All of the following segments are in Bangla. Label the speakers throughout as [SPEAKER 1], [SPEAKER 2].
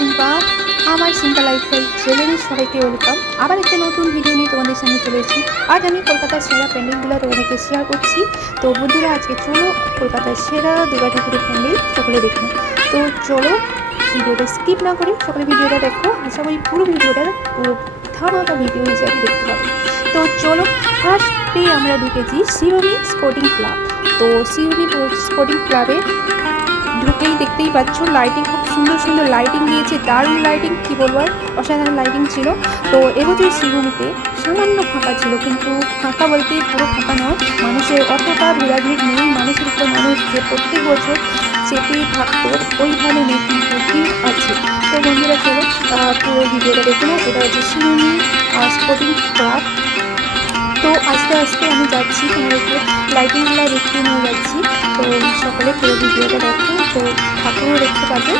[SPEAKER 1] সিম্পা আমার সিম্পা লাইফস্টাইল চ্যানেলে সবাইকে ওয়েলকাম। আবার একটা নতুন ভিডিও নিয়ে তোমাদের সামনে চলে এসেছি। আজ আমি কলকাতার সেরা প্যান্ডেলগুলো তোমাদেরকে শেয়ার করছি। তো বন্ধুরা, আজকে চলো কলকাতার সেরা দুর্গা ঠাকুরের প্যান্ডেল সকলে দেখুন তো চলো ভিডিওটা স্কিপ না করে, সকলে ভিডিওটা দেখো। আশা করি পুরো ভিডিওটা, পুরো ধামাকা ভিডিও হিসাবে দেখতে পাবো। তো চলো ফার্স্টে আমরা ঢুকেছি শিরোমি স্পোর্টিং ক্লাব তো শিরোমি স্পোর্টিং ক্লাবে ঢুকেই দেখতেই পাচ্ছ লাইটিং সুন্দর সুন্দর লাইটিং দিয়েছে দারুণ লাইটিং কী বলব আর অসাধারণ লাইটিং ছিল। তো এবছর শিবভূমিতে সামান্য ফাঁকা ছিল কিন্তু ফাঁকা বলতে পুরো ফাঁকা নয় মানুষের অতটা ভিড়াভিড় নেই মানুষের উপর মানুষ যে প্রত্যেক বছর চেপেই থাকতো ওইভাবে নেই কিন্তু ভিড় আছে। তো বন্ধুরা আহ, পুরো ভিডিওটা দেখে এটা হচ্ছে শিবভূমি স্পোর্টিং ক্লাব তো আস্তে আস্তে আমি যাচ্ছি তোমাদেরকে লাইটিংগুলো দেখতে নিয়ে যাচ্ছি। তো সকলে পুরো ভিডিওটা দেখো তো ঠাকুরও দেখতে পাবে।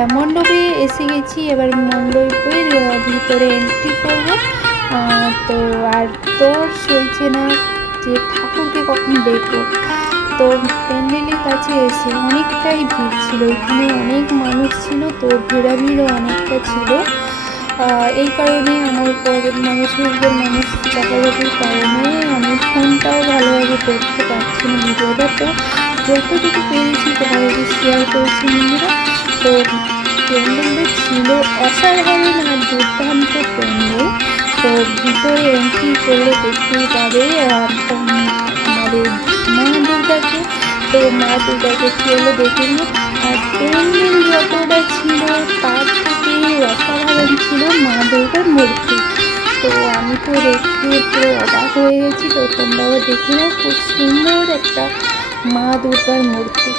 [SPEAKER 1] আমরা মণ্ডপে এসে গেছি, এবার মণ্ডপের ভিতরে এন্ট্রি করব। তো আর তোর সইছে না যে ঠাকুরকে কখন দেখব। তো প্যান্ডেলের কাছে এসে অনেকটাই ভিড় ছিল। এখানে অনেক মানুষ ছিল, তো ভিড়াভিড়ও অনেকটা ছিল। এই কারণে আমার পরের মানুষের মানুষ চাপাচাপির কারণে আমি ফোনটাও ভালোভাবে করতে পারছি না ভিডিওটা তো যতটুকু পেরেছি তোমাদেরকে শেয়ার করেছি বন্ধুরা। তো প্যান্ডেলটা ছিল অসাধারণ আর দুর্দান্ত প্যান্ডেল তো ভিতরে এন্ট্রি করলে দেখতেই পাবে আমাদের মা দুর্গাকে তো মা দুর্গাকে চলে দেখে নিও আর প্যান্ডেল যতটা ছিল, তার থেকে অসাধারণ ছিল মা দুর্গার মূর্তি। তো আমি তো দেখে পুরো অবাক হয়ে গেছি। তো তোমরাও দেখে নাও, খুব সুন্দর একটা মা দুর্গার মূর্তি।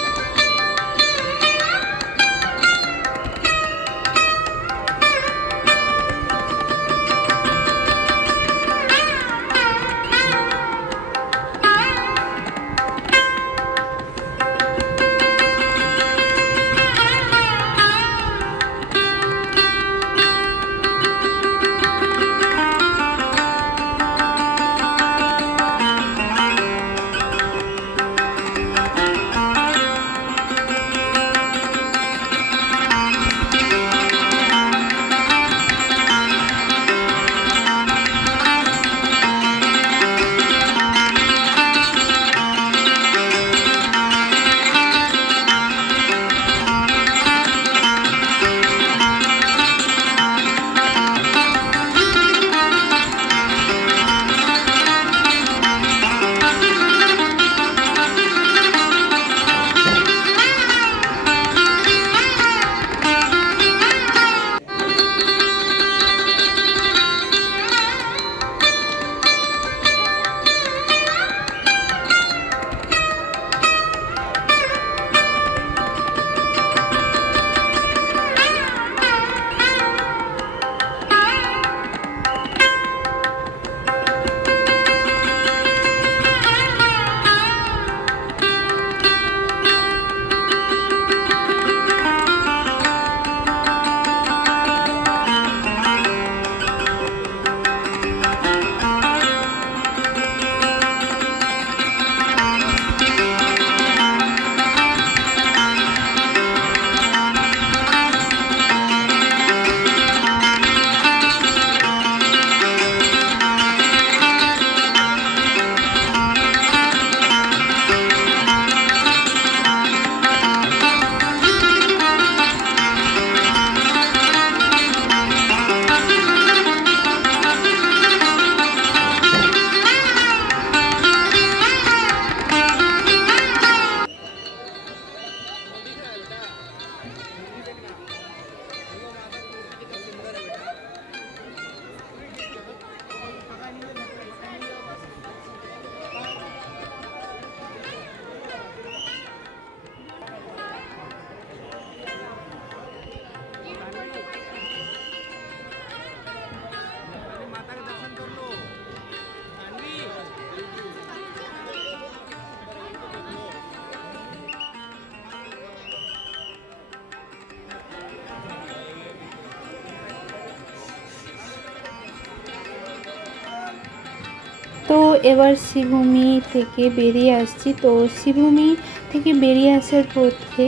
[SPEAKER 1] এবার শ্রীভূমি থেকে বেরিয়ে আসছি। তো শিবভূমি থেকে বেরিয়ে আসার পথে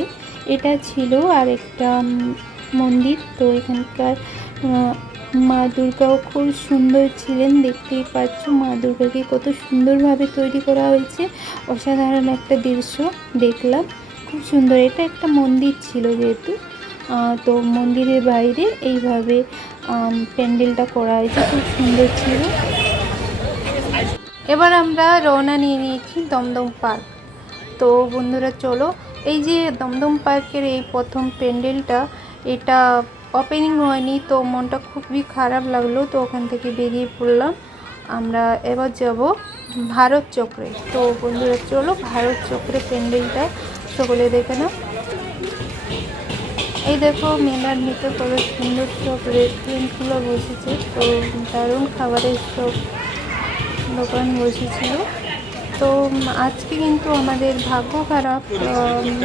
[SPEAKER 1] এটা ছিল আর একটা মন্দির। তো এখানকার মা দুর্গাও খুব সুন্দর ছিলেন, দেখতেই পাচ্ছ মা দুর্গাকে কত সুন্দরভাবে তৈরি করা হয়েছে। অসাধারণ একটা দৃশ্য দেখলাম। খুব সুন্দর, এটা একটা মন্দির ছিল যেহেতু। তো মন্দিরের বাইরে এইভাবে প্যান্ডেলটা করা হয়েছে, খুব সুন্দর ছিল। এবার আমরা রওনা নিয়ে নিয়েছি দমদম পার্ক। তো বন্ধুরা, চলো, এই যে দমদম পার্কের এই প্রথম প্যান্ডেলটা, এটা ওপেনিং হয়নি, তো মনটা খুবই খারাপ লাগল, তো ওখান থেকে বেরিয়ে পড়লাম। আমরা এবার যাব ভারত চক্রে। তো বন্ধুরা, চলো ভারত চক্রে প্যান্ডেলটা, সকলে দেখে না এই দেখো, মেলার ভিতর কত সুন্দর সব রেস্টুরেন্টগুলো বসেছে, তো দারুণ খাবারের সব দোকান বসেছিল। তো আজকে কিন্তু আমাদের ভাগ্য খারাপ।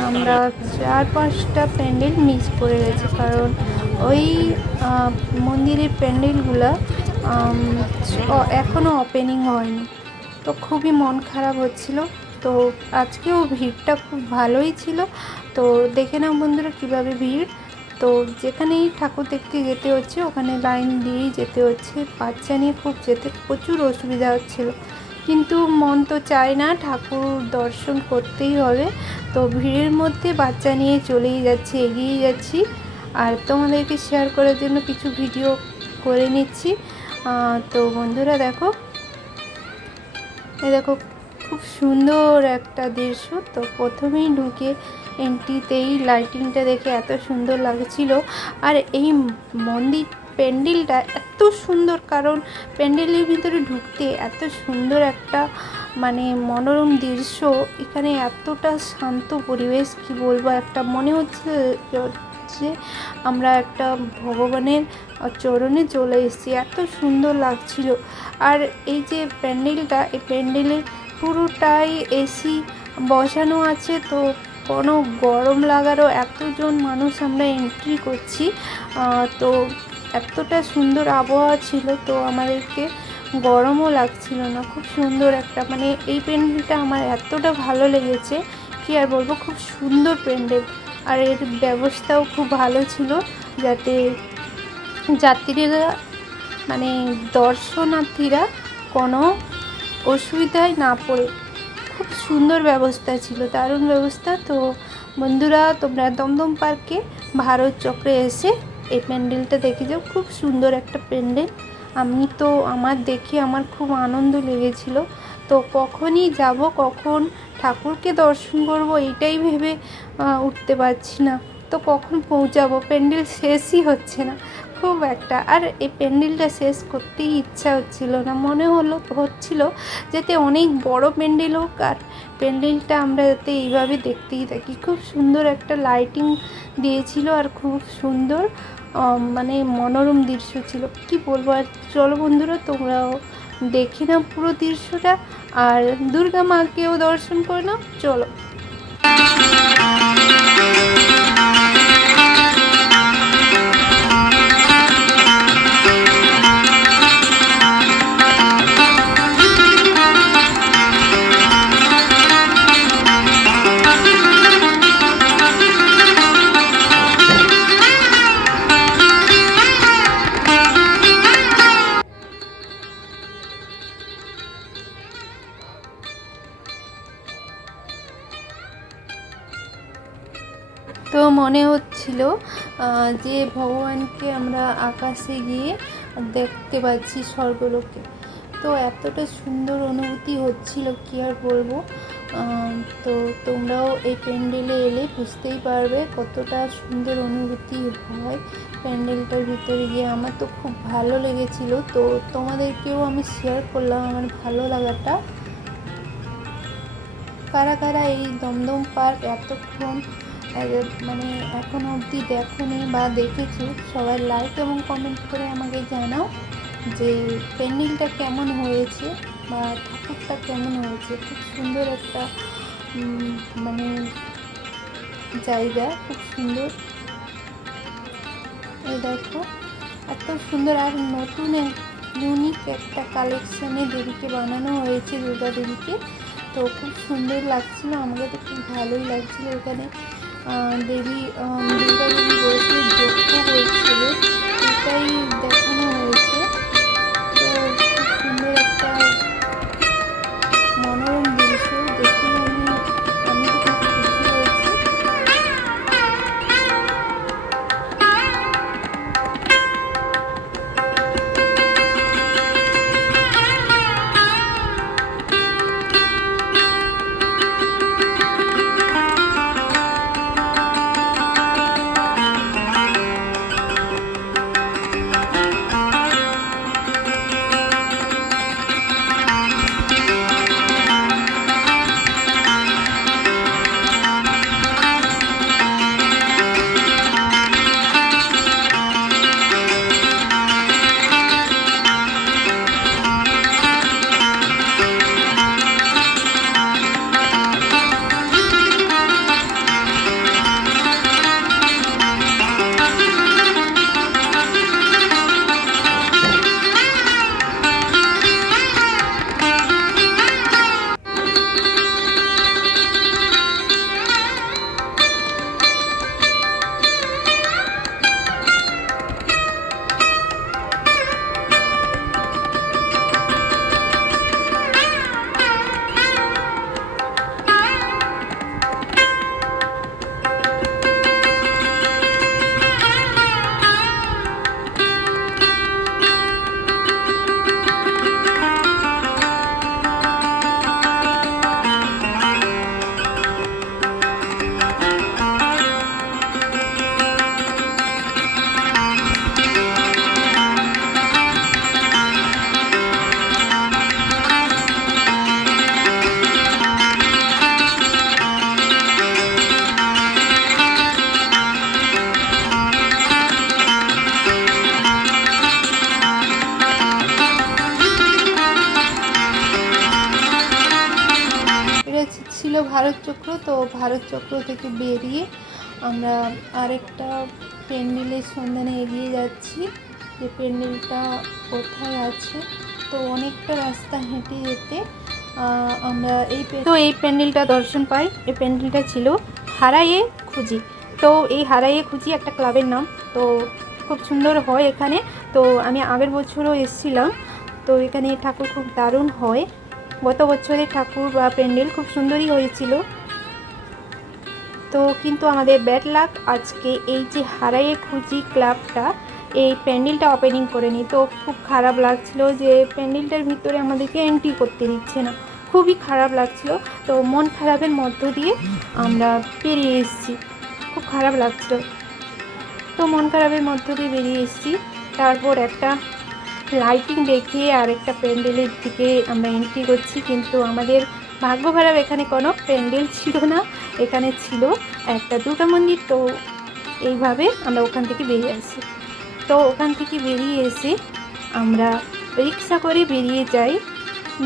[SPEAKER 1] আমরা চার পাঁচটা প্যান্ডেল মিস করে গেছি। কারণ ওই মন্দিরের প্যান্ডেলগুলো এখনও ওপেনিং হয়নি। তো খুবই মন খারাপ হচ্ছিল। তো আজকেও ভিড়টা খুব ভালোই ছিল। তো দেখে নাও বন্ধুরা কীভাবে ভিড়। তো যেখানেই ঠাকুর দেখতে যেতে হচ্ছে, ওখানে লাইন দিয়েই যেতে হচ্ছে। বাচ্চা নিয়ে খুব যেতে, প্রচুর অসুবিধা হচ্ছিল। কিন্তু মন তো চায় না, ঠাকুর দর্শন করতেই হবে। তো ভিড়ের মধ্যে বাচ্চা নিয়ে চলেই যাচ্ছি, এগিয়েই যাচ্ছি। আর তোমাদেরকে শেয়ার করার জন্য কিছু ভিডিও করে নিচ্ছি। তো বন্ধুরা দেখো এই দেখো, খুব সুন্দর একটা দৃশ্য। তো প্রথমেই ঢুকে এন্ট্রিতেই লাইটিংটা দেখে এত সুন্দর লাগছিল। আর এই মন্দির প্যান্ডেলটা এত সুন্দর, কারণ প্যান্ডেলের ভিতরে ঢুকতে এত সুন্দর একটা মানে মনোরম দৃশ্য, এখানে এতটা শান্ত পরিবেশ, কি বলব, একটা মনে হচ্ছে যে আমরা একটা ভগবানের চরণে চলে এসেছি। এত সুন্দর লাগছিল। আর এই যে প্যান্ডেলটা, এই প্যান্ডেলের পুরোটাই এসি বসানো আছে, তো কোনো গরম লাগারও এতজন মানুষ আমরা এন্ট্রি করছি তো এতটা সুন্দর আবহাওয়া ছিল তো আমাদেরকে গরমও লাগছিল না, খুব সুন্দর একটা মানে এই প্যান্ডেলটা আমার এতটা ভালো লেগেছে কি আর বলব খুব সুন্দর প্যান্ডেল আর এর ব্যবস্থাও খুব ভালো ছিল যাতে যাত্রীরা মানে দর্শনার্থীরা কোনো অসুবিধায় না পড়ে। খুব সুন্দর ব্যবস্থা ছিল, দারুণ ব্যবস্থা। তো বন্ধুরা, তোমরা দমদম পার্কে ভারত চক্রে এসে এই প্যান্ডেলটা দেখে যাও, খুব সুন্দর একটা প্যান্ডেল। আমি তো আমার দেখে আমার খুব আনন্দ লেগেছিল। তো কখনই যাব, কখন ঠাকুরকে দর্শন করব, এইটাই ভেবে উঠতে পারছি না। তো কখন পৌঁছাবো? প্যান্ডেল শেষই হচ্ছে না। খুব একটা। আর এই প্যান্ডেলটা শেষ করতেই ইচ্ছা হচ্ছিল না। মনে হলো, হচ্ছিল যাতে অনেক বড় প্যান্ডেল হোক আর প্যান্ডেলটা আমরা যাতে এইভাবে দেখতেই থাকি। খুব সুন্দর একটা লাইটিং দিয়েছিল আর খুব সুন্দর মানে মনোরম দৃশ্য ছিল। কি বলব? আর চলো বন্ধুরা, তোমরাও দেখে নাও পুরো দৃশ্যটা। আর দুর্গা মাকেও দর্শন করে নাও। চলো। যে ভগবানকে আমরা আকাশে গিয়ে দেখতে পাচ্ছি স্বর্গলোকে। তো এতটা সুন্দর অনুভূতি হচ্ছিল, কি আর বলব? তো তোমরাও এই প্যান্ডেলে এলে বুঝতেই পারবে কতটা সুন্দর অনুভূতি হয় প্যান্ডেলটার ভিতরে গিয়ে। আমার তো খুব ভালো লেগেছিল। তো তোমাদেরকেও আমি শেয়ার করলাম আমার ভালো লাগাটা। কারা কারা এই দমদম পার্ক এতক্ষণ মানে এখন অবধি দেখোনি বা দেখেছ, সবাই লাইক এবং কমেন্ট করে আমাকে জানাও যে প্যান্ডেলটা কেমন হয়েছে বা ঠাকুরটা কেমন হয়েছে। খুব সুন্দর একটা মানে জায়গা, খুব সুন্দর। এই দেখো, এত সুন্দর আর নতুন এক ইউনিক একটা কালেকশানে দেবীকে বানানো হয়েছে, দুর্গা দেবীকে। তো খুব সুন্দর লাগছিল, আমাকে তো খুব ভালোই লাগছিল এখানে দেবী দুর্গা দেবী বসে যজ্ঞ হয়েছিল এটাই দেখানো চক্র, তো ভারত চক্র থেকে বেরিয়ে আমরা আরেকটা প্যান্ডেলের সন্ধানে এগিয়ে যাচ্ছি। যে প্যান্ডেলটা কোথায় আছে? তো অনেকটা রাস্তা হেঁটে যেতে আমরা এই তো এই প্যান্ডেলটা দর্শন পাই। এই প্যান্ডেলটা ছিল হারাইয়ে খুঁজি। তো এই হারাইয়ে খুঁজি একটা ক্লাবের নাম। তো খুব সুন্দর হয় এখানে। তো আমি আগের বছরও এসেছিলাম। তো এখানে ঠাকুর খুব দারুণ হয়। গত বছরের ঠাকুর বা প্যান্ডেল খুব সুন্দরই হয়েছিল। তো কিন্তু আমাদের ব্যাড লাক আজকে এই যে হারাইয়ে খুঁজি ক্লাবটা এই প্যান্ডেলটা ওপেনিং করেনি তো খুব খারাপ লাগছিল যে প্যান্ডেলটার ভিতরে আমাদেরকে এন্ট্রি করতে দিচ্ছে না। খুবই খারাপ লাগছিল। তো মন খারাপের মধ্য দিয়ে আমরা বেরিয়ে এসেছি। খুব খারাপ লাগছিল। তো মন খারাপের মধ্য দিয়ে বেরিয়ে এসেছি। তারপর একটা লাইটিং দেখে আর একটা প্যান্ডেলের দিকে আমরা এন্ট্রি করছি। কিন্তু আমাদের ভাগ্য খারাপ, এখানে কোনো প্যান্ডেল ছিল না। এখানে ছিল একটা দুর্গা মন্দির, তো এইভাবে আমরা ওখান থেকে বেরিয়ে আসি। তো ওখান থেকে বেরিয়ে এসে আমরা রিক্সা করে বেরিয়ে যাই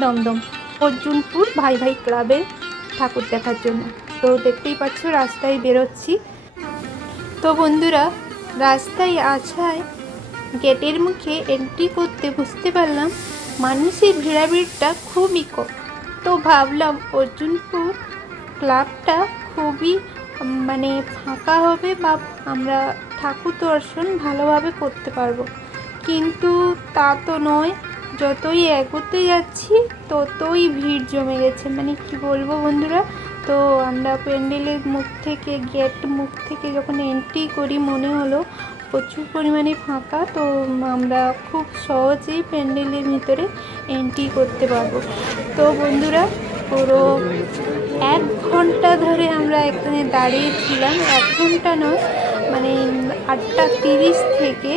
[SPEAKER 1] দমদম অর্জুনপুর ভাই ভাই ক্লাবের ঠাকুর দেখার জন্য। তো দেখতেই পাচ্ছ রাস্তায় বেরোচ্ছি। তো বন্ধুরা, রাস্তায় আসায় গেটের মুখে এন্ট্রি করতে বুঝতে পারলাম মানুষের ভিড়াভিড়টা খুবই কম। তো ভাবলাম অর্জুনপুর ক্লাবটা খুবই মানে ফাঁকা হবে বা আমরা ঠাকুর দর্শন ভালোভাবে করতে পারব। কিন্তু তা তো নয়, যতই এগোতে যাচ্ছি, ততই ভিড় জমে গেছে। মানে কি বলব বন্ধুরা, তো আমরা প্যান্ডেলের মুখ থেকে, গেট মুখ থেকে যখন এন্ট্রি করি, মনে হলো প্রচুর পরিমাণে ফাঁকা, তো আমরা খুব সহজেই প্যান্ডেলের ভিতরে এন্ট্রি করতে পারব। তো বন্ধুরা পুরো এক ঘণ্টা ধরে আমরা এখানে দাঁড়িয়েছিলাম এক ঘণ্টা নয় মানে আটটা তিরিশ থেকে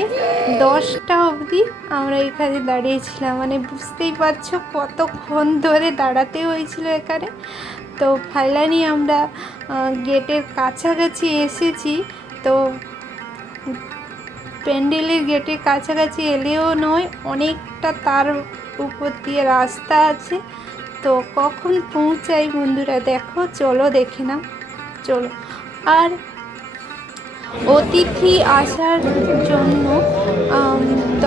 [SPEAKER 1] দশটা অবধি আমরা এখানে দাঁড়িয়েছিলাম মানে বুঝতেই পারছ কতক্ষণ ধরে দাঁড়াতে হয়েছিল এখানে। তো ফাইনালি আমরা গেটের কাছাকাছি এসেছি। তো প্যান্ডেলের গেটের কাছাকাছি এলেও নয়, অনেকটা তার উপর দিয়ে রাস্তা আছে। তো কখন পৌঁছাই বন্ধুরা? দেখো, চলো দেখে নাও। চলো। আর অতিথি আসার জন্য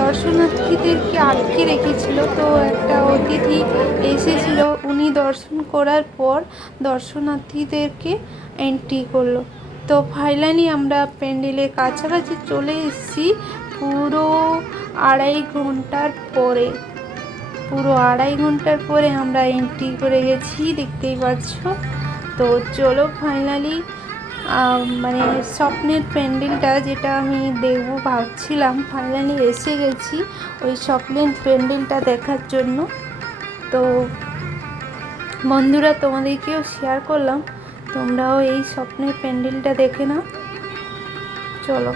[SPEAKER 1] দর্শনার্থীদেরকে আটকে রেখেছিল। তো একটা অতিথি এসেছিল, উনি দর্শন করার পর দর্শনার্থীদেরকে এন্ট্রি করল। তো ফাইনালি আমরা প্যান্ডেলের কাছাকাছি চলে এসেছি, পুরো আড়াই ঘণ্টার পরে। পুরো আড়াই ঘণ্টার পরে আমরা এন্ট্রি করে গেছি, দেখতেই পাচ্ছ। তো চলো ফাইনালি মানে স্বপ্নের প্যান্ডেলটা যেটা আমি দেখব ভাবছিলাম ফাইনালি এসে গেছি ওই স্বপ্নের প্যান্ডেলটা দেখার জন্য। তো বন্ধুরা, তোমাদেরকেও শেয়ার করলাম, তোমরাও এই স্বপ্নের প্যান্ডেলটা দেখে নাও। চলো।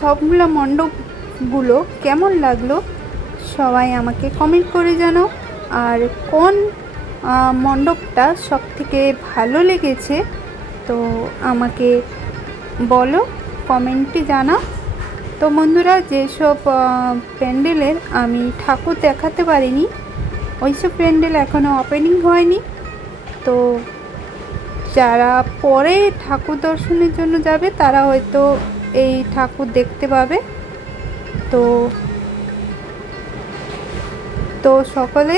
[SPEAKER 1] সবগুলো মণ্ডপগুলো কেমন লাগল? সবাই আমাকে কমেন্ট করে জানো আর কোন মণ্ডপটা সব থেকে ভালো লেগেছে? তো আমাকে বলো কমেন্টে জানাও। তো বন্ধুরা, যেসব প্যান্ডেলের আমি ঠাকুর দেখাতে পারিনি, ওইসব প্যান্ডেল এখনও ওপেনিং হয়নি। তো যারা পরে ঠাকুর দর্শনের জন্য যাবে, তারা হয়তো এই ঠাকুর দেখতে পাবে। তো তো সকলে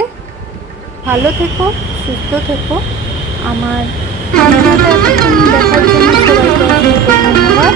[SPEAKER 1] ভালো থেকো সুস্থ থেকো। আমার ধন্যবাদ।